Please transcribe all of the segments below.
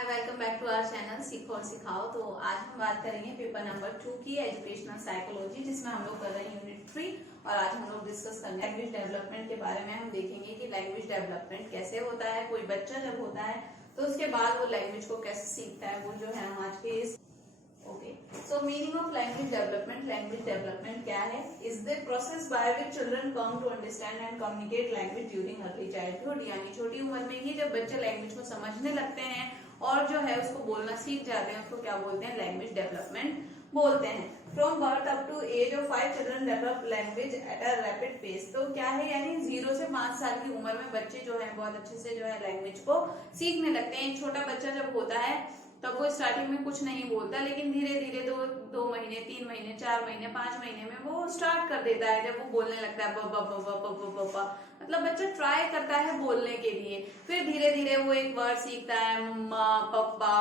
Hi, welcome back to our channel Seekho Aur सिखाओ। तो आज हम बात करेंगे पेपर नंबर 2 की एजुकेशनल साइकोलॉजी, जिसमें हम लोग कर रहे हैं यूनिट 3। और आज हम लोग डिस्कस करेंगे लैंग्वेज डेवलपमेंट के बारे में। हम देखेंगे कि लैंग्वेज डेवलपमेंट कैसे होता है, कोई बच्चा जब होता है तो उसके बाद वो लैंग्वेज को कैसे सीखता है, वो जो है हम आज के इस so meaning of language development. Language development क्या है? Is the process by which children come to understand and communicate language during early childhood. यानी छोटी उम्र में ही जब बच्चे लैंग्वेज को समझने लगते हैं और जो है उसको बोलना सीख जाते हैं, उसको क्या बोलते हैं? लैंग्वेज डेवलपमेंट बोलते हैं। From birth up to age of 5 children develop language at a rapid pace. तो क्या है, यानी 0 से 5 साल की उम्र में बच्चे जो है बहुत अच्छे से जो है लैंग्वेज को सीखने लगते हैं। एक छोटा बच्चा जब होता है तब वो स्टार्टिंग में कुछ नहीं बोलता, लेकिन धीरे धीरे 2 महीने, 3 महीने, 4 महीने, 5 महीने में वो स्टार्ट कर देता है। जब वो बोलने लगता है मतलब बच्चा ट्राई करता है बोलने के लिए। फिर धीरे धीरे वो एक वर्ड सीखता है, मम्मा, पापा,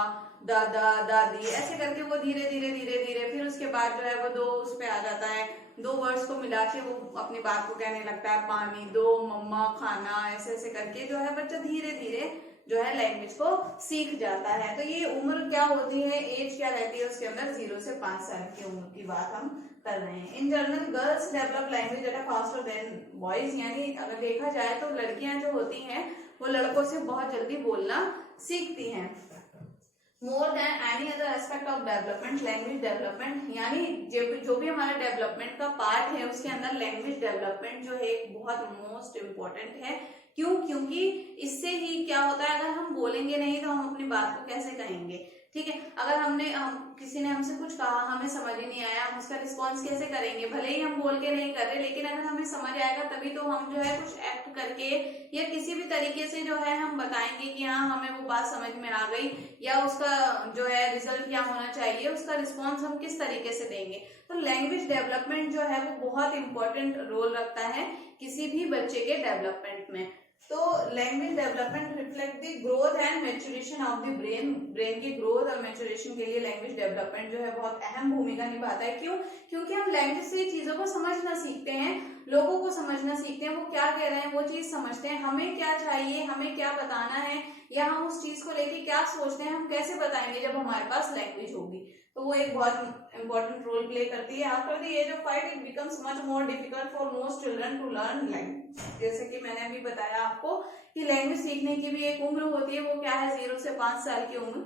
दादा, दादी, ऐसे करके वो धीरे धीरे फिर उसके बाद जो है वो 2 उस पे आ जाता है। 2 वर्ड्स को मिला के वो अपनी बात को कहने लगता है, पानी दो, मम्मा, खाना, ऐसे ऐसे करके जो है बच्चा धीरे धीरे जो है लैंग्वेज को सीख जाता है। तो ये उम्र क्या होती है, एज क्या रहती है उसके अंदर? 0 से 5 साल की उम्र की बात हम कर रहे हैं। In general girls develop language at a faster than boys. यानी अगर देखा जाए तो लड़कियां जो होती हैं वो लड़कों से बहुत जल्दी बोलना सीखती हैं। More than any other aspect of development, language development यानी जो भी हमारा डेवलपमेंट का पार्ट है उसके अंदर लैंग्वेज डेवलपमेंट जो है एक बहुत मोस्ट इम्पोर्टेंट है। क्यों? क्योंकि इससे ही क्या होता है, अगर हम बोलेंगे नहीं तो हम अपनी बात को कैसे कहेंगे? ठीक है, अगर किसी ने हमसे कुछ कहा, हमें समझ ही नहीं आया, हम उसका रिस्पॉन्स कैसे करेंगे? भले ही हम बोल के नहीं कर रहे, लेकिन अगर हमें समझ आएगा तभी तो हम जो है कुछ एक्ट करके या किसी भी तरीके से जो है हम बताएंगे कि हाँ हमें वो बात समझ में आ गई, या उसका जो है रिजल्ट क्या होना चाहिए, उसका रिस्पॉन्स हम किस तरीके से देंगे। तो लैंग्वेज डेवलपमेंट जो है वो बहुत इंपॉर्टेंट रोल रखता है किसी भी बच्चे के डेवलपमेंट में। तो language development reflect the growth and maturation of the brain. Brain की ग्रोथ और मैच्योरेशन के लिए लैंग्वेज डेवलपमेंट जो है बहुत अहम भूमिका निभाता है। क्यों? क्योंकि हम लैंग्वेज से चीजों को समझना सीखते हैं, लोगों को समझना सीखते हैं, वो क्या कह रहे हैं वो चीज समझते हैं, हमें क्या चाहिए, हमें क्या बताना है, या हम उस चीज को लेके क्या सोचते हैं, हम कैसे बताएंगे जब हमारे पास लैंग्वेज होगी। तो वो एक बहुत इंपॉर्टेंट रोल प्ले करती है। After the age of 5 it becomes much more difficult for most children to learn language. जैसे कि मैंने अभी बताया आपको कि लैंग्वेज सीखने की भी एक उम्र होती है, वो क्या है? 0 से 5 साल की उम्र।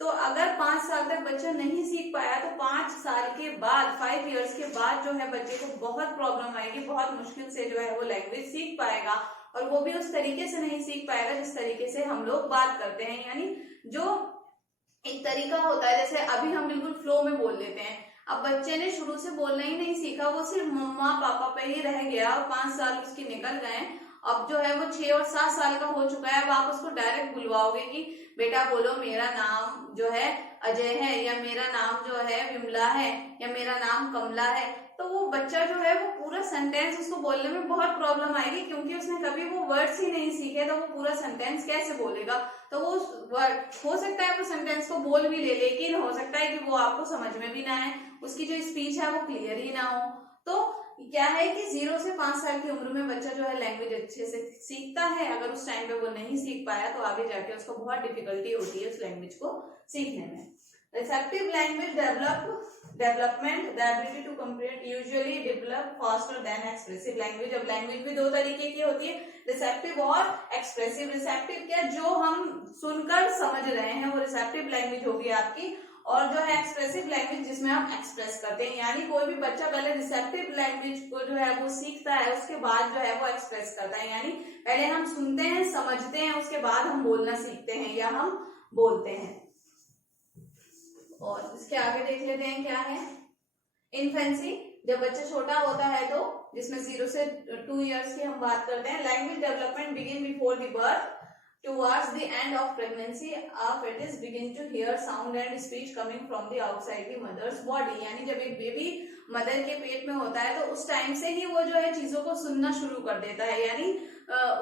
तो अगर 5 साल तक बच्चा नहीं सीख पाया तो 5 साल के बाद, 5 इयर्स के बाद जो है बच्चे को बहुत प्रॉब्लम आएगी, बहुत मुश्किल से जो है वो लैंग्वेज सीख पाएगा, और वो भी उस तरीके से नहीं सीख पाएगा जिस तरीके से हम लोग बात करते हैं। यानी जो एक तरीका होता है, जैसे अभी हम बिल्कुल फ्लो में बोल लेते हैं। अब बच्चे ने शुरू से बोलना ही नहीं सीखा, वो सिर्फ मम्मा पापा पे ही रह गया और 5 साल उसके निकल गए। अब जो है वो 6 और 7 साल का हो चुका है। अब आप उसको डायरेक्ट बुलवाओगे कि बेटा बोलो मेरा नाम जो है अजय है, या मेरा नाम जो है विमला है, या मेरा नाम कमला है, तो वो बच्चा जो है वो पूरा सेंटेंस उसको बोलने में बहुत प्रॉब्लम आएगी, क्योंकि उसने कभी वो वर्ड्स ही नहीं सीखे। तो वो पूरा सेंटेंस कैसे बोलेगा? तो वो वर्ड हो सकता है वो सेंटेंस को बोल भी ले, लेकिन हो सकता है कि वो आपको समझ में भी ना आए, उसकी जो स्पीच है वो क्लियर ही ना हो। तो क्या है कि 0 से 5 साल की उम्र में बच्चा जो है लैंग्वेज अच्छे से सीखता है। अगर उस टाइम पे वो नहीं सीख पाया तो आगे जाके उसको बहुत डिफिकल्टी होती है उस लैंग्वेज को सीखने में। Receptive language development, the ability to comprehend usually develop faster than expressive language. अब लैंग्वेज भी 2 तरीके की होती है, रिसेप्टिव और एक्सप्रेसिव। रिसेप्टिव क्या? जो हम सुनकर समझ रहे हैं वो रिसेप्टिव लैंग्वेज होगी आपकी, और जो है एक्सप्रेसिव लैंग्वेज जिसमें आप एक्सप्रेस करते हैं। यानी कोई भी बच्चा पहले रिसेप्टिव लैंग्वेज को जो है वो सीखता है, उसके बाद जो है वो एक्सप्रेस करता है। यानी पहले हम सुनते हैं, समझते हैं, उसके बाद हम बोलना सीखते हैं या हम बोलते हैं। और इसके आगे देख लेते हैं क्या है। इन्फेंसी, जब बच्चा छोटा होता है तो जिसमें 0 से 2 इयर्स की हम बात करते हैं। Language development begin before the birth towards the end of pregnancy a fetus begin to hear sound and speech coming from the outside the mother's body। यानी जब एक बेबी मदर के पेट में होता है तो उस टाइम से ही वो जो है चीजों को सुनना शुरू कर देता है। यानी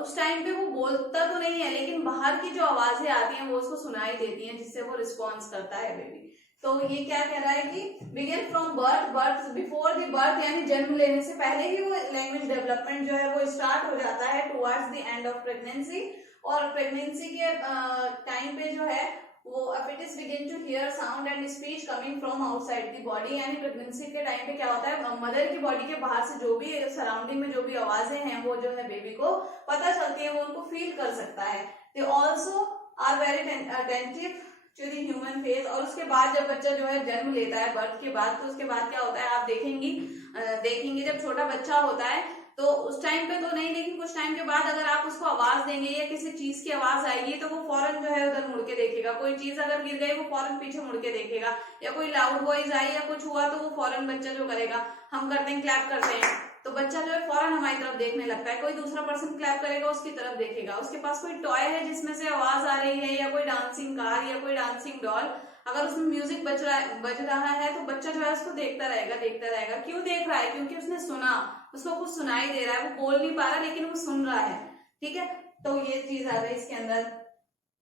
उस टाइम पे वो बोलता तो नहीं है, लेकिन बाहर की जो आवाजें आती हैं वो उसको सुनाई देती हैं, जिससे वो रिस्पॉन्स करता है बेबी। तो ये क्या कह रहा है कि begin from birth, birth before the birth, यानी जन्म लेने से पहले ही वो लैंग्वेज डेवलपमेंट जो है वो स्टार्ट हो जाता है towards the end of pregnancy. और प्रेगनेंसी के टाइम पे जो है वो fetus begin to hear sound and speech coming from outside the body, यानी प्रेगनेंसी के टाइम पे क्या होता है, मदर की बॉडी के बाहर से जो भी सराउंडिंग में जो भी आवाजें हैं वो जो है बेबी को पता चलती है, वो उनको फील कर सकता है। They also are very attentive to the human face. और उसके बाद जब बच्चा जो है जन्म लेता है बर्थ के बाद, तो उसके बाद क्या होता है आप देखेंगे जब छोटा बच्चा होता है तो उस टाइम पे तो नहीं, लेकिन कुछ टाइम के बाद अगर आप उसको आवाज देंगे या किसी चीज की आवाज आएगी तो वो फौरन जो है उधर मुड़ के देखेगा। कोई चीज अगर गिर गई वो फौरन पीछे मुड़ के देखेगा, या कोई लाउड वॉइस आई या कुछ हुआ तो वो फौरन बच्चा जो करेगा, हम करते हैं क्लैप करते हैं तो बच्चा जो है फौरन हमारी तरफ देखने लगता है। कोई दूसरा पर्सन क्लैप करेगा उसकी तरफ देखेगा। उसके पास कोई टॉय है जिसमें से आवाज आ रही है, या कोई डांसिंग कार या कोई डांसिंग डॉल, अगर उसमें म्यूजिक बज रहा है तो बच्चा जो है उसको देखता रहेगा। क्यों देख रहा है? क्योंकि उसने सुना, उसको कुछ सुनाई दे रहा है, वो बोल नहीं पा रहा लेकिन वो सुन रहा है। ठीक है, तो ये चीज आ गई इसके अंदर।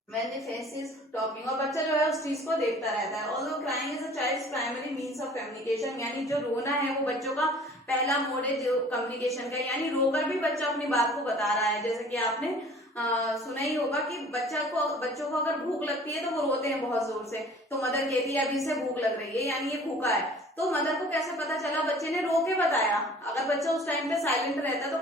When the face is talking, और बच्चा जो है उस चीज को देखता रहता है। Although crying is a child's primary means of communication, यानी जो रोना है वो बच्चों का पहला मोड है जो कम्युनिकेशन का, यानी रोकर भी बच्चा अपनी बात को बता रहा है। जैसे कि आपने सुना ही होगा कि बच्चों को अगर भूख लगती है तो वो रोते हैं बहुत जोर से, तो मदर कहती है अभी इसे भूख लग रही है, यानी ये भूखा है। तो मदर को कैसे पता चला? बच्चे ने रो के बताया। अगर बच्चा उस टाइम पे साइलेंट रहता तो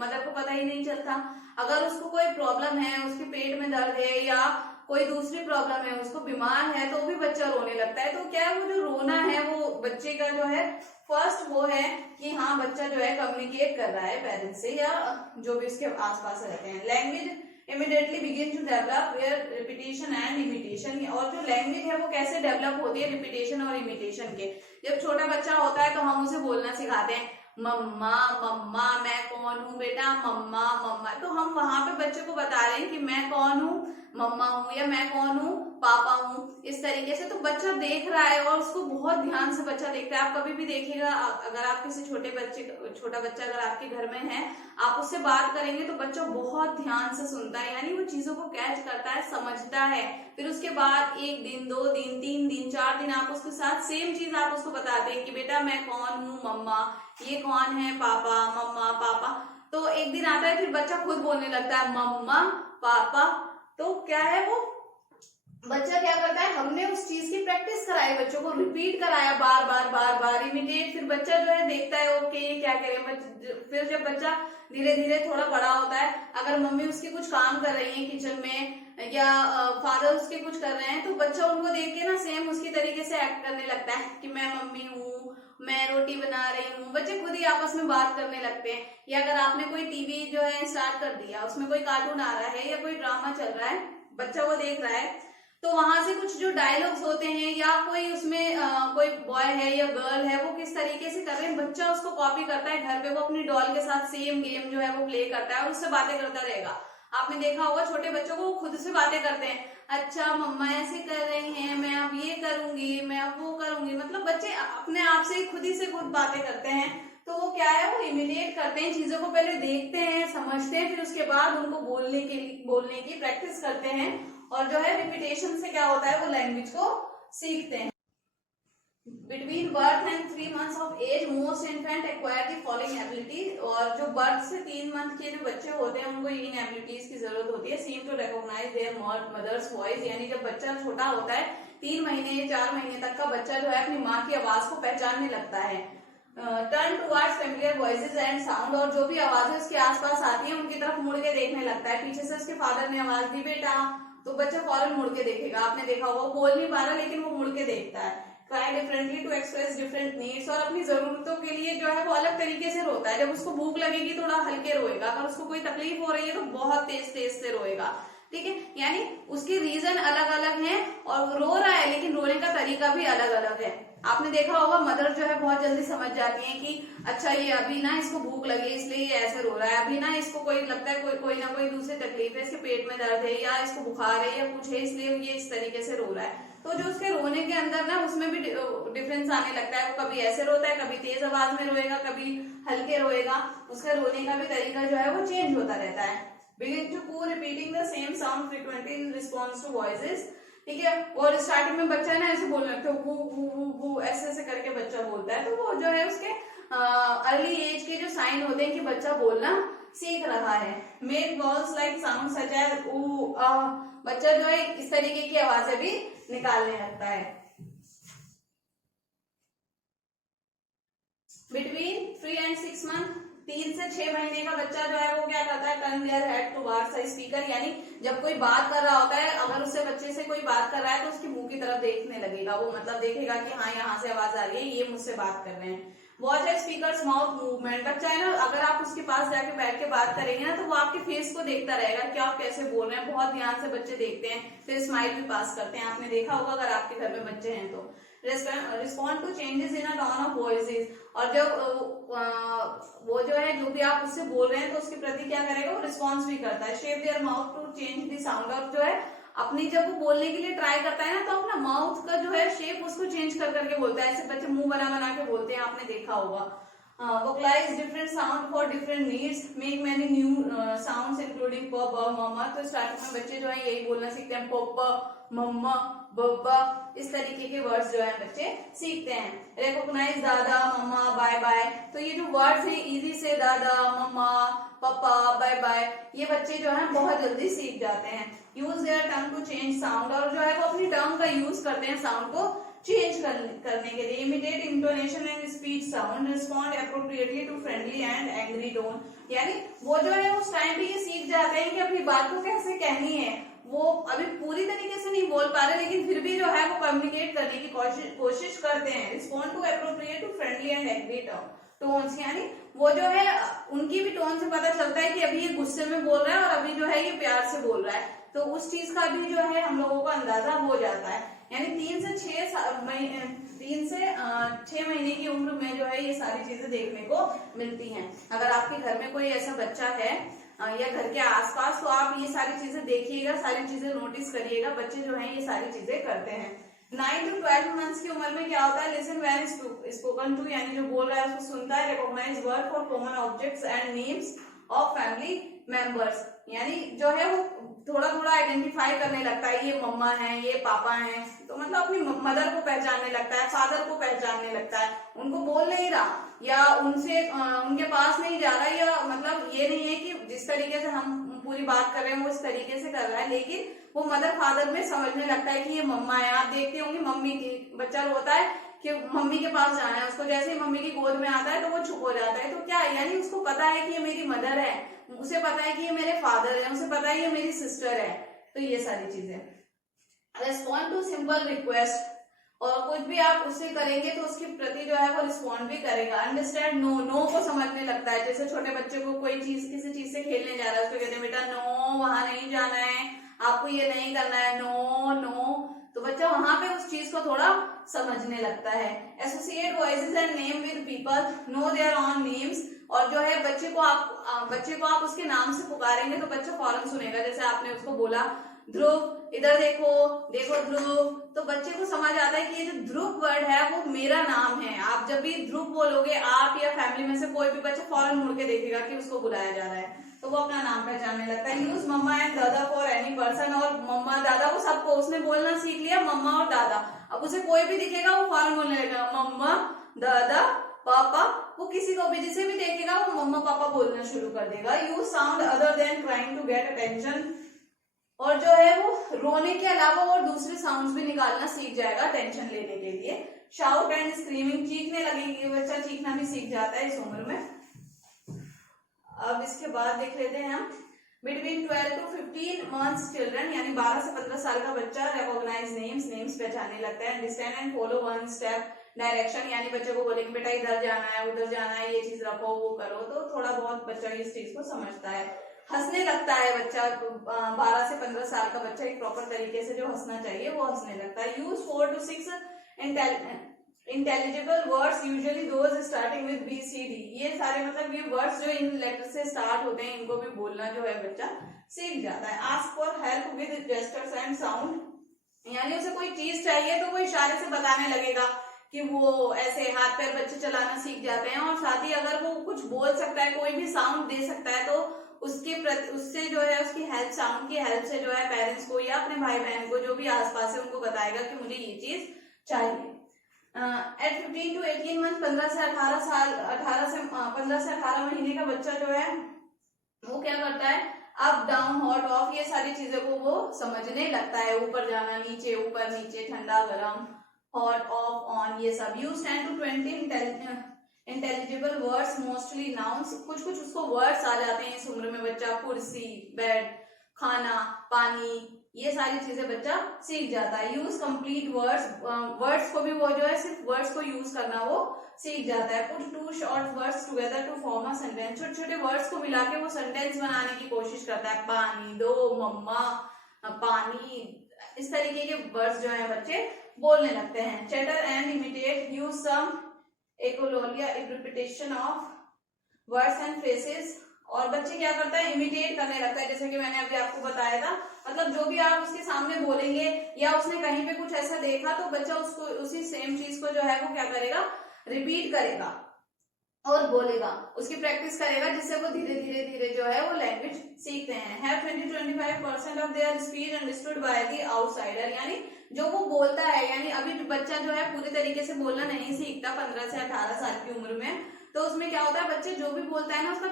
मदर को पता ही नहीं चलता। अगर उसको कोई प्रॉब्लम है, उसके पेट में दर्द है या कोई दूसरी प्रॉब्लम है, उसको बीमार है, तो भी बच्चा रोने लगता है। तो क्या वो जो रोना है वो बच्चे का जो है फर्स्ट वो है कि हाँ बच्चा जो है कम्युनिकेट कर रहा है पेरेंट्स से या जो भी उसके आसपास रहते हैं। Language immediately begin to develop where repetition and imitation. और जो लैंग्वेज है वो कैसे डेवलप होती है? रिपीटेशन और इमिटेशन के। जब छोटा बच्चा होता है तो हम उसे बोलना सिखाते हैं, मम्मा मम्मा, मैं कौन हूँ बेटा, मम्मा मम्मा। तो हम वहां पे बच्चे को बता रहे हैं कि मैं कौन हूँ, मम्मा हूँ, या मैं कौन हूँ, पापा हूँ, इस तरीके से। तो बच्चा देख रहा है और उसको बहुत ध्यान से बच्चा देखता है। आप कभी भी देखिएगा, अगर आप किसी छोटा बच्चा अगर आपके घर में है, आप उससे बात करेंगे तो बच्चा बहुत ध्यान से सुनता है, यानी वो चीजों को कैच करता है, समझता है। फिर उसके बाद 1 दिन 2 दिन 3 दिन 4 दिन आप उसके साथ सेम चीज आप उसको बताते हैं कि बेटा मैं कौन हूँ, मम्मा, ये कौन है, पापा, मम्मा, पापा। तो एक दिन आता है फिर बच्चा खुद बोलने लगता है मम्मा पापा। तो क्या है वो बच्चा क्या करता है, हमने उस चीज की प्रैक्टिस कराई, बच्चों को रिपीट कराया बार बार इमिटेट। फिर बच्चा जो है देखता है ओके ये क्या करें। फिर जब बच्चा धीरे धीरे थोड़ा बड़ा होता है, अगर मम्मी उसके कुछ काम कर रही है किचन में या फादर उसके कुछ कर रहे हैं, तो बच्चा उनको देख के ना सेम उसकी तरीके से एक्ट करने लगता है कि मैं मम्मी हूँ, मैं रोटी बना रही हूँ। बच्चे खुद ही आपस में बात करने लगते हैं। या अगर आपने कोई टीवी जो है स्टार्ट कर दिया, उसमें कोई कार्टून आ रहा है या कोई ड्रामा चल रहा है, बच्चा वो देख रहा है, तो वहां से कुछ जो डायलॉग्स होते हैं या कोई उसमें कोई बॉय है या गर्ल है वो किस तरीके से कर रहे हैं, बच्चा उसको कॉपी करता है। घर पे वो अपनी डॉल के साथ सेम गेम जो है वो प्ले करता है और उससे बातें करता रहेगा। आपने देखा होगा छोटे बच्चों को खुद से बातें करते हैं, अच्छा मम्मा ऐसे कर रही हैं, मैं अब ये करूंगी, मैं अब वो करूंगी। मतलब बच्चे अपने आप से खुद ही से खुद बातें करते हैं। तो वो क्या है, वो इमिटेट करते हैं, चीजों को पहले देखते हैं, समझते हैं, फिर उसके बाद उनको बोलने की प्रैक्टिस करते हैं। और जो है रिपीटेशन से क्या होता है, वो लैंग्वेज को सीखते हैं। Between birth and 3 months of age most infant acquire the following ability. और जो बर्थ से 3 month के जो बच्चे होते हैं उनको इन एबिलिटीज की जरूरत होती है। Seem to recognise their mother's voice, यानी जब बच्चा छोटा होता है 3 महीने 4 महीने तक का बच्चा जो है अपनी माँ की आवाज को पहचानने लगता है। Turn towards familiar voices and sound. और जो भी आवाजें उसके आसपास आती है उनकी तरफ मुड़ के देखने लगता है। पीछे से उसके फादर ने आवाज दी बेटा, तो बच्चा फौरन मुड़ के देखेगा। आपने देखा होगा, वो बोल नहीं पा रहा लेकिन वो मुड़ के देखता है। Try differently to express different needs. और अपनी जरूरतों के लिए जो है वो अलग तरीके से रोता है। जब उसको भूख लगेगी थोड़ा हल्के रोएगा, अगर उसको कोई तकलीफ हो रही है तो बहुत तेज से रोएगा। ठीक है, यानी उसके रीजन अलग अलग हैं और रो रहा है लेकिन रोने का तरीका भी अलग अलग है। आपने देखा होगा मदर जो है बहुत जल्दी समझ जाती है कि अच्छा ये अभी ना इसको भूख लगी इसलिए ये ऐसे रो रहा है, अभी ना इसको कोई लगता है कोई ना कोई दूसरी तकलीफ है, इसके पेट में दर्द है या इसको बुखार है या कुछ है, इसलिए ये इस तरीके से रो रहा है। तो जो उसके रोने के अंदर ना उसमें भी डिफरेंस आने लगता है। वो कभी ऐसे रोता है, कभी तेज आवाज में रोएगा, कभी हल्के रोएगा। उसका रोने का भी तरीका जो है वो चेंज होता रहता है। Begin to coo repeating the same sound frequently in response to voices. ठीक है, और स्टार्टिंग में बच्चा ना ऐसे बोलने लगता है, वो वो वो वो ऐसे ऐसे करके बच्चा बोलता है। तो वो जो है उसके अर्ली एज के जो साइन होते हैं कि बच्चा बोलना सीख रहा है। Make vowels like sound such as ऊ बच्चा जो है इस तरीके की आवाजें भी निकालने लगता है। बिटवीन 3 and 6 months, 3 से 6 महीने का बच्चा जो है वो क्या करता है, turn their head towards the speaker, यानी जब कोई बात कर रहा होता है, अगर उससे बच्चे से कोई बात कर रहा है तो उसके मुंह की तरफ देखने लगेगा, वो मतलब देखेगा कि हाँ यहाँ से आवाज आ रही है, ये मुझसे बात कर रहे हैं। वॉच ए स्पीकर्स माउथ मूवमेंट, बच्चा है ना, अगर आप उसके पास जाके बैठ के बात करेंगे ना तो वो आपके फेस को देखता रहेगा कि आप कैसे बोल रहे हैं, बहुत ध्यान से बच्चे देखते हैं, फिर स्माइल भी पास करते हैं, आपने देखा होगा अगर आपके घर में बच्चे हैं तो। Respond to changes in a tone of voices, और जब वो जो है जो भी आप उससे बोल रहे हैं तो उसके प्रति क्या करेगा, वो रिस्पॉन्स भी करता है। Shape their mouth to change the sound, और जो है अपनी जब वो बोलने के लिए ट्राई करता है ना तो अपना माउथ का जो है शेप उसको चेंज कर करके बोलता है, ऐसे बच्चे मुंह बना बना के बोलते हैं, आपने देखा होगा। vocalize different sound for different needs, make many new sounds including प ब मम्मा, तो स्टार्टिंग में बच्चे जो है यही बोलना सीखते हैं, प मम्मा बब्बा, इस तरीके के वर्ड्स जो है बच्चे सीखते हैं। रिकॉग्नाइज दादा मम्मा बाय बाय, तो ये जो वर्ड्स है इजी से दादा मम्मा पापा बाय बाय, ये बच्चे जो है बहुत जल्दी सीख जाते हैं। Use their tongue to change sound, और जो है वो अपनी टंग का यूज करते हैं साउंड को चेंज करने के लिए। Imitate intonation and speech sound, respond appropriately to friendly and angry tone, यानी वो जो है उस टाइम पे ये सीख जाते हैं कि अपनी बात को कैसे कहनी है। वो अभी पूरी तरीके से नहीं बोल पा रहे लेकिन फिर भी जो है वो कम्युनिकेट करने की कोशिश करते हैं। Respond to appropriate to friendly and angry tones, यानी वो जो है उनकी भी टोन से पता चलता है कि अभी ये गुस्से में बोल रहा है और अभी जो है ये प्यार से बोल रहा है, तो उस चीज का भी जो है हम लोगों को अंदाजा हो जाता है। यानी 3 से 6 महीने की उम्र में जो है ये सारी चीजें देखने को मिलती हैं। अगर आपके घर में कोई ऐसा बच्चा है या घर के आसपास, तो आप ये सारी चीजें देखिएगा, सारी चीजें नोटिस करिएगा, बच्चे जो हैं ये सारी चीजें करते हैं। 9 to 12 मंथ्स की उम्र में क्या होता है, लिसन व्हेन स्पोकन टू, यानी जो बोल रहा है उसको सुनता है। Recognise word for common objects and names of family members, यानी जो है वो थोड़ा थोड़ा आइडेंटिफाई करने लगता है, ये मम्मा है ये पापा हैं, तो मतलब अपनी मदर को पहचानने लगता है, फादर को पहचानने लगता है, उनको बोल नहीं रहा या उनसे उनके पास नहीं जा रहा, या मतलब ये नहीं है कि जिस तरीके से हम पूरी बात कर रहे हैं वो इस तरीके से कर रहा है, लेकिन वो मदर फादर में समझने लगता है कि ये मम्मा है। आप देखते होंगे मम्मी की, बच्चा रोता है कि मम्मी के पास जाना है, उसको जैसे ही मम्मी की गोद में आता है तो वो चुप हो जाता है, तो क्या यानी उसको पता है कि ये मेरी मदर है, उसे पता है कि ये मेरे फादर है, उसे पता है ये मेरी सिस्टर है, तो ये सारी चीजें। रिस्पॉन्ड टू सिंपल रिक्वेस्ट, और कुछ भी आप उससे करेंगे तो उसके प्रति जो है वो रिस्पॉन्ड भी करेगा। अंडरस्टैंड नो, नो को समझने लगता है, जैसे छोटे बच्चे को कोई चीज किसी चीज से खेलने जा रहा है, उसको कहते हैं बेटा नो, वहां नहीं जाना है, आपको ये नहीं करना है, नो नो, तो बच्चा वहां पे उस चीज को थोड़ा समझने लगता है। Associate voices and name with people, know their own names, और जो है बच्चे को आप उसके नाम से पुकारेंगे तो बच्चा फौरन सुनेगा। जैसे आपने उसको बोला ध्रुव इधर देखो, देखो ध्रुव, तो बच्चे को समझ आता है कि ये जो ध्रुव वर्ड है वो मेरा नाम है। आप जब भी ध्रुव बोलोगे, आप या फैमिली में से कोई भी बच्चा फौरन मुड़ के देखेगा कि उसको बुलाया जा रहा है, तो वो अपना नाम पहचानने लगता है। यूज मम्मा एंड दादा फॉर एनी पर्सन, और मम्मा दादा को सबको, उसने बोलना सीख लिया मम्मा और दादा, अब उसे कोई भी दिखेगा वो फौरन बोलने लगेगा मम्मा दादा पापा, वो किसी को भी जिसे भी देखेगा वो मम्मा पापा बोलना शुरू कर देगा। Use sound other than crying to get attention, और जो है वो रोने के अलावा और दूसरे साउंड्स भी निकालना सीख जाएगा अटेंशन लेने के लिए। शाउट एंड स्क्रीमिंग, चीखने लगेगी, बच्चा चीखना भी सीख जाता है इस उम्र में। अब इसके बाद देख लेते हैं हम बिटवीन 12 to 15 मंथ्स चिल्ड्रन, यानी 12 से 15 साल का बच्चा रिकॉग्नाइज नेम्स पहचानने लगता है। Understand and follow one step direction, यानी बच्चे को बोलेंगे बेटा इधर जाना है उधर जाना है, ये चीज रखो वो करो, तो थोड़ा बहुत बच्चा इस चीज को समझता है। हंसने लगता है बच्चा, 12 से 15 साल का बच्चा एक प्रॉपर तरीके से जो हंसना चाहिए वो हंसने लगता है। Use 4 to 6 intelligible words, usually those starting with BCD, ये सारे मतलब ये वर्ड्स जो इन लेटर से स्टार्ट होते हैं इनको भी बोलना जो है बच्चा सीख जाता है। Ask for help with gestures and sound, यानी उसे कोई चीज चाहिए तो वो इशारे से बताने लगेगा कि वो ऐसे हाथ पैर बच्चे चलाना सीख जाते हैं, और साथ ही अगर वो कुछ बोल सकता है, कोई भी साउंड दे सकता है, तो उससे जो है उसकी हेल्प, साउंड की हेल्प से जो है पेरेंट्स को या अपने भाई बहन को जो भी आसपास है उनको बताएगा कि मुझे ये चीज चाहिए। एट 15 to 18 मंथ, 15 से 18 महीने का बच्चा जो है वो क्या करता है, अप डाउन हॉट ऑफ, ये सारी चीजों को वो समझने लगता है, ऊपर जाना नीचे, ऊपर नीचे, ठंडा गर्म, हॉट ऑफ ऑन, ये सब। Use 10 to 20 intelligible words, mostly nouns, कुछ कुछ उसको वर्ड्स आ जाते हैं इस उम्र में। बच्चा कुर्सी, बेड, खाना, पानी, ये सारी चीजें बच्चा सीख जाता है। यूज कंप्लीट वर्ड्स, वर्ड्स को भी वो जो है सिर्फ वर्ड्स को यूज करना वो सीख जाता है। Put two short words together to form a sentence, छोटे छोटे वर्ड्स को मिला के वो सेंटेंस बनाने की कोशिश करता है। पानी दो, मम्मा, पानी, इस तरीके के वर्ड्स जो है बच्चे बोलने लगते हैं। Chatter and imitate, use some echolalia, repetition of words and phrases. और बच्चे क्या करता है, इमिटेट करने लगता है, जैसे कि मैंने अभी आपको बताया था। मतलब जो भी आप उसके सामने बोलेंगे या उसने कहीं पे कुछ ऐसा देखा तो बच्चा उसको उसी सेम चीज को जो है वो क्या करेगा, रिपीट करेगा और बोलेगा, उसकी प्रैक्टिस करेगा, जिससे वो धीरे धीरे धीरे जो है वो लैंग्वेज सीखते हैं। Have 20-25% of their speech understood by the outsider, यानी जो वो बोलता है, यानी अभी बच्चा जो है पूरे तरीके से बोलना नहीं सीखता 15 से 18 साल की उम्र में, तो उसमें क्या होता है, बच्चे जो भी बोलता है ना उसका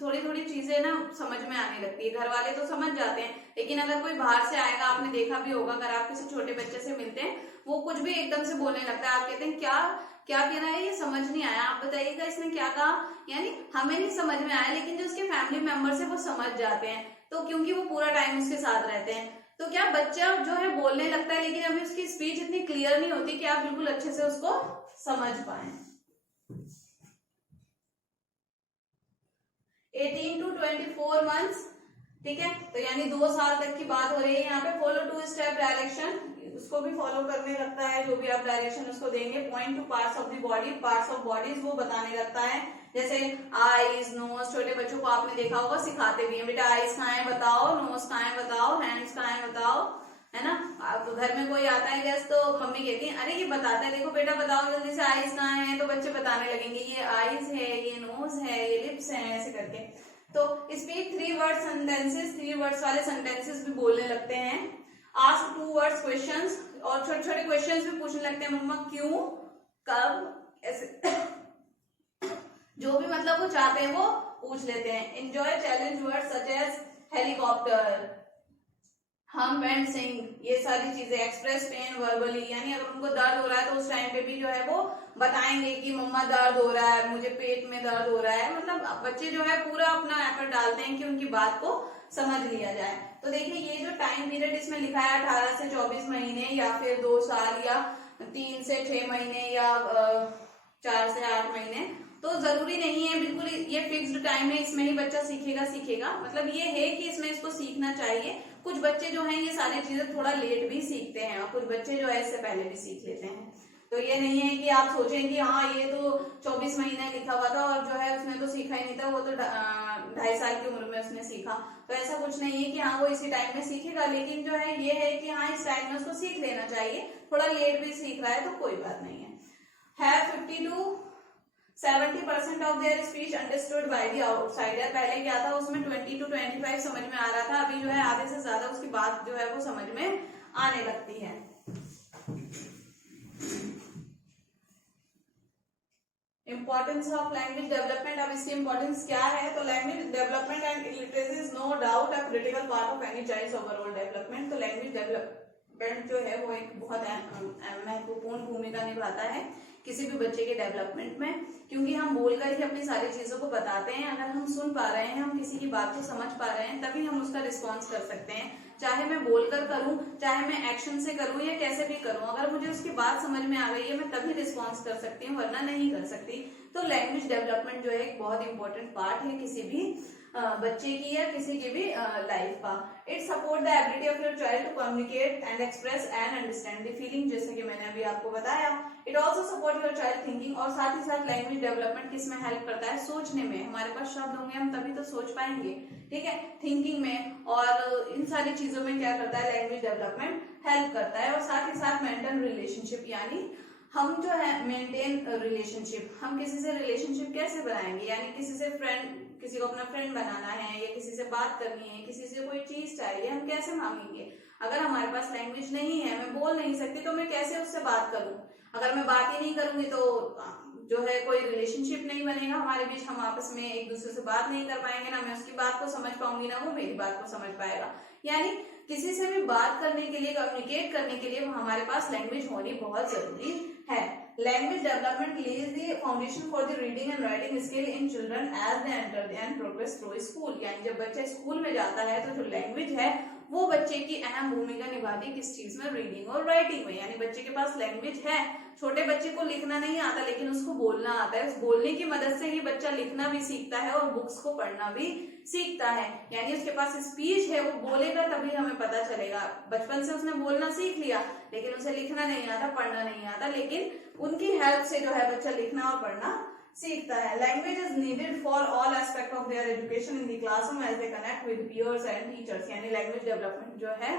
थोड़ी थोड़ी चीजें ना समझ में आने लगती है। घर वाले तो समझ जाते हैं, लेकिन अगर कोई बाहर से आएगा, आपने देखा भी होगा, अगर आप किसी छोटे बच्चे से मिलते हैं, वो कुछ भी एकदम से बोलने लगता है, आप कहते हैं क्या क्या कह रहा है, ये समझ नहीं आया, आप बताइएगा इसने क्या कहा, यानी हमें नहीं समझ में आया, लेकिन जो उसके फैमिली मेंबर्स है वो समझ जाते हैं, तो क्योंकि वो पूरा टाइम उसके साथ रहते हैं। तो क्या बच्चा जो है बोलने लगता है, लेकिन अभी उसकी स्पीच इतनी क्लियर नहीं होती कि आप बिल्कुल अच्छे से उसको समझ पाए। 18 to 24 months, ठीक है, तो यानी 2 साल तक की बात हो रही है यहाँ पे। फॉलो 2 स्टेप डायरेक्शन, उसको भी फॉलो करने लगता है, जो भी आप डायरेक्शन उसको देंगे। Point two parts of the body, parts of bodies वो बताने लगता है, जैसे आईज, नोज, छोटे बच्चों को आपने देखा होगा सिखाते भी हैं, बेटा आईज कहाँ है बताओ, नोज कहाँ है बताओ, हैंड्स कहाँ है बताओ, है ना। अब घर में कोई आता है गेस्ट तो मम्मी कहती है अरे ये बताता है, देखो बेटा बताओ जल्दी से आईज कहाँ है, तो बच्चे बताने लगेंगे ये आईज है, ये नोज है, ये लिप्स है, ऐसे करके। तो स्पीक 3 वर्ड सेंटेंसेस, 3 वर्ड्स वाले सेंटेंसेस भी बोलने लगते हैं। आस्क 2 वर्ड्स क्वेश्चंस, और छोटे छोटे क्वेश्चंस भी पूछने लगते हैं, मम्मा क्यों, कब, ऐसे जो भी मतलब वो चाहते हैं वो पूछ लेते हैं। Enjoy challenge word such as helicopter, hum and sing, ये सारी चीजें। एक्सप्रेस पेन वर्बली, यानी अगर उनको दर्द हो रहा है तो उस टाइम पे भी जो है वो बताएंगे कि मम्मा दर्द हो रहा है, मुझे पेट में दर्द हो रहा है। मतलब बच्चे जो है पूरा अपना एफर्ट डालते हैं कि उनकी बात को समझ लिया जाए। तो देखिए ये जो टाइम पीरियड इसमें लिखा है 18 से 24 महीने, या फिर 2 साल, या 3 से 6 महीने, या 4 से 8 महीने, तो जरूरी नहीं है बिल्कुल ये फिक्स्ड टाइम है, इसमें ही बच्चा सीखेगा। मतलब ये है कि इसमें इसको सीखना चाहिए। कुछ बच्चे जो हैं ये सारी चीजें थोड़ा लेट भी सीखते हैं, और कुछ बच्चे जो है इससे पहले भी सीख लेते हैं। तो ये नहीं है कि आप सोचें कि हाँ ये तो 24 महीने लिखा हुआ था और जो है उसने तो सीखा ही नहीं था, वो तो 2.5 साल की उम्र में उसने सीखा। तो ऐसा कुछ नहीं है कि हाँ वो इसी टाइम में सीखेगा, लेकिन जो है ये है कि हाँ इस टाइम में उसको सीख लेना चाहिए। थोड़ा लेट भी सीख रहा है तो कोई बात नहीं है। 50 to 70% of their speech understood by the outsider, पहले क्या था उसमें 20 to 25 समझ में आ रहा था, अभी जो है आधे से ज्यादा उसकी बात जो है वो समझ में आने लगती है। इंपॉर्टेंस ऑफ लैंग्वेज डेवलपमेंट, अब इसकी इंपॉर्टेंस क्या है, तो language development and literacy is no doubt a critical part of any child's overall development. तो लैंग्वेज डेवलपमेंट जो है वो एक बहुत महत्वपूर्ण भूमिका निभाता है किसी भी बच्चे के डेवलपमेंट में, क्योंकि हम बोलकर ही अपनी सारी चीजों को बताते हैं। अगर हम सुन पा रहे हैं, हम किसी की बात को समझ पा रहे हैं, तभी हम उसका रिस्पॉन्स कर सकते हैं। चाहे मैं बोलकर करूं, चाहे मैं एक्शन से करूं, या कैसे भी करूं, अगर मुझे उसकी बात समझ में आ गई है मैं तभी रिस्पॉन्स कर सकती हूँ, वरना नहीं कर सकती। तो लैंग्वेज डेवलपमेंट जो है एक बहुत इंपॉर्टेंट पार्ट है किसी भी बच्चे की या किसी की भी लाइफ का। It support the ability of your child to communicate and express and understand the feeling, जैसे कि मैंने अभी आपको बताया। It also support your child thinking, और साथ ही साथ लैंग्वेज डेवलपमेंट किसमें हेल्प करता है, सोचने में। हमारे पास शब्द होंगे हम तभी तो सोच पाएंगे, ठीक है, थिंकिंग में, और इन सारी चीजों में क्या करता है लैंग्वेज डेवलपमेंट हेल्प करता है। और साथ ही साथ मेंटेन रिलेशनशिप, यानी हम जो है मेंटेन रिलेशनशिप, हम किसी से रिलेशनशिप कैसे बनाएंगे, यानी किसी से फ्रेंड, किसी को अपना फ्रेंड बनाना है, या किसी से बात करनी है, किसी से कोई चीज चाहिए, हम कैसे मांगेंगे। अगर हमारे पास लैंग्वेज नहीं है, मैं बोल नहीं सकती, तो मैं कैसे उससे बात करूं। अगर मैं बात ही नहीं करूंगी तो जो है कोई रिलेशनशिप नहीं बनेगा हमारे बीच, हम आपस में एक दूसरे से बात नहीं कर पाएंगे, ना मैं उसकी बात को समझ पाऊंगी ना वो मेरी बात को समझ पाएगा। यानी किसी से भी बात करने के लिए, कम्युनिकेट करने के लिए हमारे पास लैंग्वेज होनी बहुत जरूरी है। Language development lays the foundation for the reading and writing skill in children as they enter and progress through school. यानी जब बच्चा स्कूल में जाता है तो जो लैंग्वेज है वो बच्चे की अहम भूमिका निभाती है किस चीज में, रीडिंग और राइटिंग में। यानी बच्चे के पास लैंग्वेज है, छोटे बच्चे को लिखना नहीं आता लेकिन उसको बोलना आता है, उस बोलने की मदद से ही बच्चा लिखना भी सीखता है और बुक्स को पढ़ना भी सीखता है। यानी उसके पास स्पीच है, वो बोलेगा तभी हमें पता चलेगा। बचपन से उसने बोलना सीख लिया लेकिन उसे लिखना नहीं आता, पढ़ना नहीं आता, लेकिन उनकी हेल्प से जो है बच्चा लिखना और पढ़ना सीखता है। Language is needed for all aspect of their education in the classroom as they connect with peers and teachers. यानी लैंग्वेज डेवलपमेंट जो है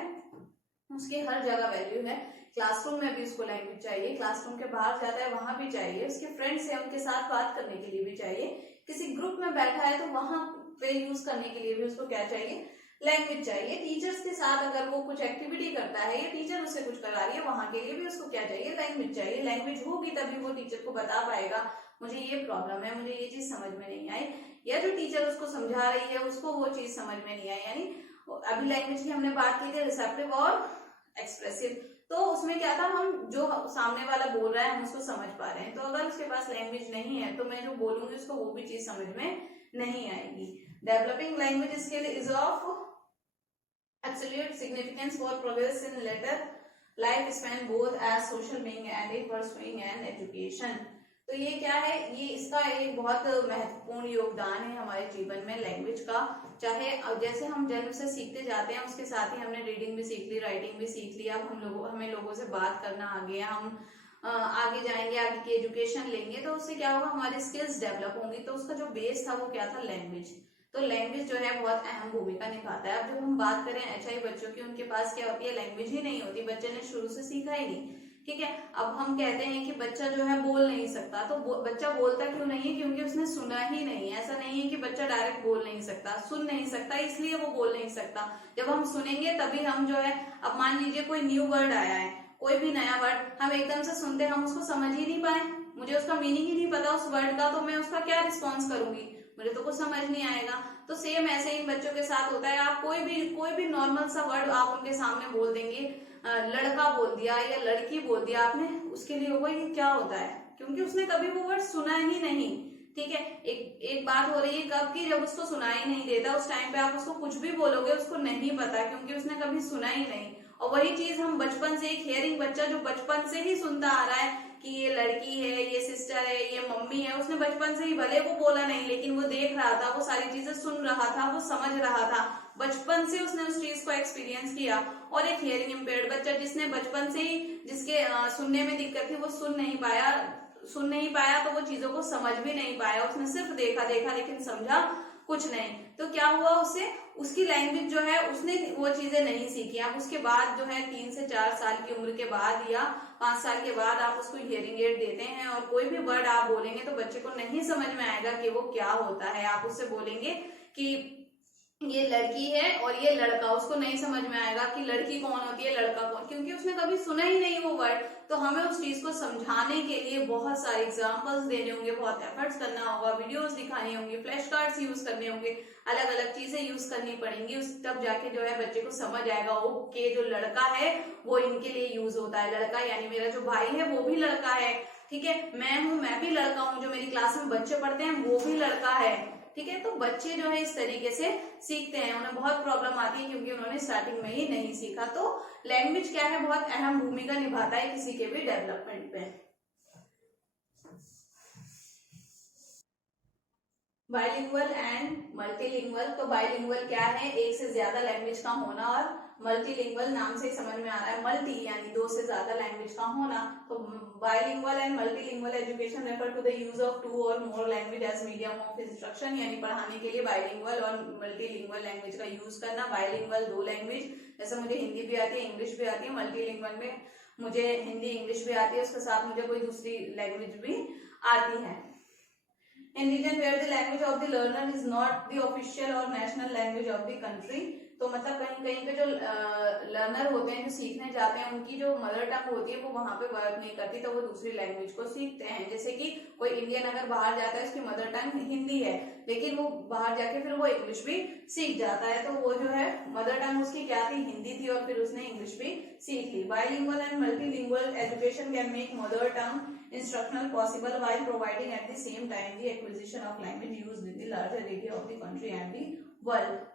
उसकी हर जगह वैल्यू है। क्लासरूम में भी उसको लैंग्वेज चाहिए, क्लासरूम के बाहर जाता है वहां भी चाहिए, उसके फ्रेंड्स है उनके साथ बात करने के लिए भी चाहिए, किसी ग्रुप में बैठा है तो वहां पे यूज करने के लिए भी उसको क्या चाहिए, लैंग्वेज चाहिए। टीचर्स के साथ अगर वो कुछ एक्टिविटी करता है या टीचर उससे कुछ करा रही है वहां के लिए भी उसको क्या चाहिए, लैंग्वेज चाहिए। लैंग्वेज होगी तभी वो टीचर को बता पाएगा मुझे ये प्रॉब्लम है, मुझे ये चीज समझ में नहीं आई, या जो टीचर उसको समझा रही है उसको वो चीज समझ में नहीं आई। यानी अभी लैंग्वेज की हमने बात की थी रिसेप्टिव और एक्सप्रेसिव, तो उसमें क्या था, हम जो सामने वाला बोल रहा है हम उसको समझ पा रहे हैं। तो अगर उसके पास लैंग्वेज नहीं है तो मैं जो बोलूंगी उसको वो भी चीज समझ में नहीं आएगी। Developing language skill is of absolute significance for progress in later life span both as social being and in pursuing an education. तो ये क्या है, ये इसका एक बहुत महत्वपूर्ण योगदान है हमारे जीवन में लैंग्वेज का। चाहे जैसे हम जन्म से सीखते जाते हैं उसके साथ ही हमने रीडिंग भी सीख ली, राइटिंग भी सीख लिया, अब हमें लोगों से बात करना आ गया, हम आगे जाएंगे, आगे की एजुकेशन लेंगे तो उससे क्या होगा, हमारी स्किल्स डेवलप होंगी। तो उसका जो बेस था वो क्या था, लैंग्वेज। तो लैंग्वेज जो है बहुत अहम भूमिका निभाता है। अब जब हम बात करें HI बच्चों की, उनके पास क्या होती है, लैंग्वेज ही नहीं होती, बच्चे ने शुरू से सीखा ही नहीं, ठीक है। अब हम कहते हैं कि बच्चा जो है बोल नहीं सकता, तो बच्चा बोलता क्यों नहीं है, क्योंकि उसने सुना ही नहीं है। ऐसा नहीं है कि बच्चा डायरेक्ट बोल नहीं सकता, सुन नहीं सकता इसलिए वो बोल नहीं सकता। जब हम सुनेंगे तभी हम जो है, अब मान लीजिए कोई न्यू वर्ड आया है, कोई भी नया वर्ड हम एकदम से सुनते हम उसको समझ ही नहीं पाए, मुझे उसका मीनिंग ही नहीं पता उस वर्ड का, तो मैं उसका क्या रिस्पॉन्स करूंगी, मुझे तो कुछ समझ नहीं आएगा। तो सेम ऐसे इन बच्चों के साथ होता है। आप कोई भी नॉर्मल सा वर्ड आप उनके सामने बोल देंगे, लड़का बोल दिया या लड़की बोल दिया आपने, उसके लिए होगा ये क्या होता है, क्योंकि उसने कभी वो वर्ड सुना ही नहीं, ठीक है। एक बात हो रही है कब की, जब उसको सुनाई नहीं देता उस टाइम पे आप उसको कुछ भी बोलोगे उसको नहीं पता, क्योंकि उसने कभी सुना ही नहीं। और वही चीज हम बचपन से, एक हियरिंग बच्चा जो बचपन से ही सुनता आ रहा है कि ये लड़की है, ये सिस्टर है, ये मम्मी है, उसने बचपन से ही, भले वो बोला नहीं लेकिन वो देख रहा था, वो सारी चीजें सुन रहा था, वो समझ रहा था, बचपन से उसने उस चीज को एक्सपीरियंस किया। और एक हियरिंग इम्पेयर्ड बच्चा जिसने बचपन से ही, जिसके सुनने में दिक्कत थी, वो सुन नहीं पाया तो वो चीजों को समझ भी नहीं पाया, उसने सिर्फ देखा लेकिन समझा कुछ नहीं। तो क्या हुआ, उससे उसकी लैंग्वेज जो है उसने वो चीजें नहीं सीखी। अब उसके बाद जो है 3 से 4 साल की उम्र के बाद या 5 साल के बाद आप उसको हियरिंग एड देते हैं और कोई भी वर्ड आप बोलेंगे तो बच्चे को नहीं समझ में आएगा कि वो क्या होता है। आप उससे बोलेंगे कि ये लड़की है और ये लड़का, उसको नहीं समझ में आएगा कि लड़की कौन होती है, लड़का कौन, क्योंकि उसने कभी सुना ही नहीं वो वर्ड। तो हमें उस चीज को समझाने के लिए बहुत सारे एग्जांपल्स देने होंगे, बहुत एफर्ट्स करना होगा, वीडियोस दिखानी होंगी, फ्लैश कार्ड्स यूज करने होंगे, अलग अलग चीजें यूज करनी पड़ेंगी, उस तब जाके जो है बच्चे को समझ आएगा ओके जो लड़का है वो इनके लिए यूज होता है। लड़का यानी मेरा जो भाई है वो भी लड़का है, ठीक है, मैं भी लड़का हूँ, जो मेरी क्लास में बच्चे पढ़ते हैं वो भी लड़का है, ठीक है। तो बच्चे जो है इस तरीके से सीखते हैं, उन्हें बहुत प्रॉब्लम आती है क्योंकि उन्होंने स्टार्टिंग में ही नहीं सीखा। तो लैंग्वेज क्या है, बहुत अहम भूमिका निभाता है किसी के भी डेवलपमेंट पे। Bilingual and multilingual. तो बाइलिंगुअल क्या है, एक से ज्यादा लैंग्वेज का होना, और मल्टीलिंगुअल नाम से ही समझ में आ रहा है, मल्टी यानी 2 से ज्यादा लैंग्वेज का होना। तो bilingual and multilingual education refer to the use of 2 और more language as medium of instruction. यानी पढ़ाने के लिए बाइलिंगुअल और मल्टीलिंगुअल लैंग्वेज का यूज करना। बाइलिंगुअल 2 लैंग्वेज, जैसे मुझे हिंदी भी आती है, इंग्लिश भी आती है, मल्टीलिंगुअल में मुझे हिंदी इंग्लिश भी आती है, उसके साथ मुझे कोई दूसरी लैंग्वेज भी आती है। In region where the language of the learner is not the official or national language of the country, तो मतलब कहीं कहीं पे जो लर्नर होते हैं, जो सीखने जाते हैं, उनकी जो मदर टंग होती है वो वहां पे वर्क नहीं करती, तो वो दूसरी लैंग्वेज को सीखते हैं। जैसे कि कोई इंडियन अगर बाहर जाता है, उसकी मदर टंग हिंदी है, लेकिन वो बाहर जाके फिर वो इंग्लिश भी सीख जाता है, तो वो जो है मदर टंग उसकी क्या थी, हिंदी थी, और फिर उसने इंग्लिश भी सीख ली। Bilingual and multilingual education can make mother tongue instructional possible while providing at the same time the acquisition of language used in the larger area of the country and the world.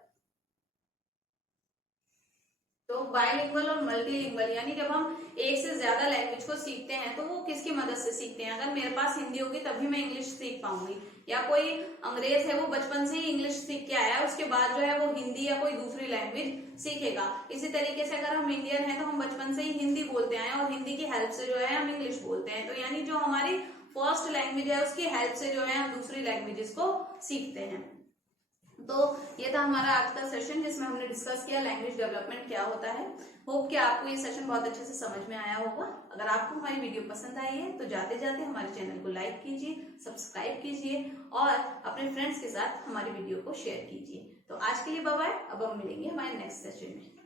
तो bilingual और multilingual यानी जब हम एक से ज्यादा language को सीखते हैं तो वो किसकी मदद से सीखते हैं। अगर मेरे पास हिंदी होगी तभी मैं इंग्लिश सीख पाऊंगी, या कोई अंग्रेज है वो बचपन से ही इंग्लिश सीख के आया है, उसके बाद जो है वो हिंदी या कोई दूसरी लैंग्वेज सीखेगा। इसी तरीके से अगर हम इंडियन हैं तो हम बचपन से ही हिंदी बोलते आए और हिंदी की हेल्प से जो है हम इंग्लिश बोलते हैं। तो यानी जो हमारी फर्स्ट लैंग्वेज है उसकी हेल्प से जो है हम दूसरी लैंग्वेजेस को सीखते हैं। तो ये था हमारा आज का सेशन जिसमें हमने डिस्कस किया लैंग्वेज डेवलपमेंट क्या होता है। होप कि आपको ये सेशन बहुत अच्छे से समझ में आया होगा। अगर आपको हमारी वीडियो पसंद आई है तो जाते जाते हमारे चैनल को लाइक कीजिए, सब्सक्राइब कीजिए और अपने फ्रेंड्स के साथ हमारी वीडियो को शेयर कीजिए। तो आज के लिए बाय बाय। अब हम मिलेंगे हमारे नेक्स्ट सेशन में।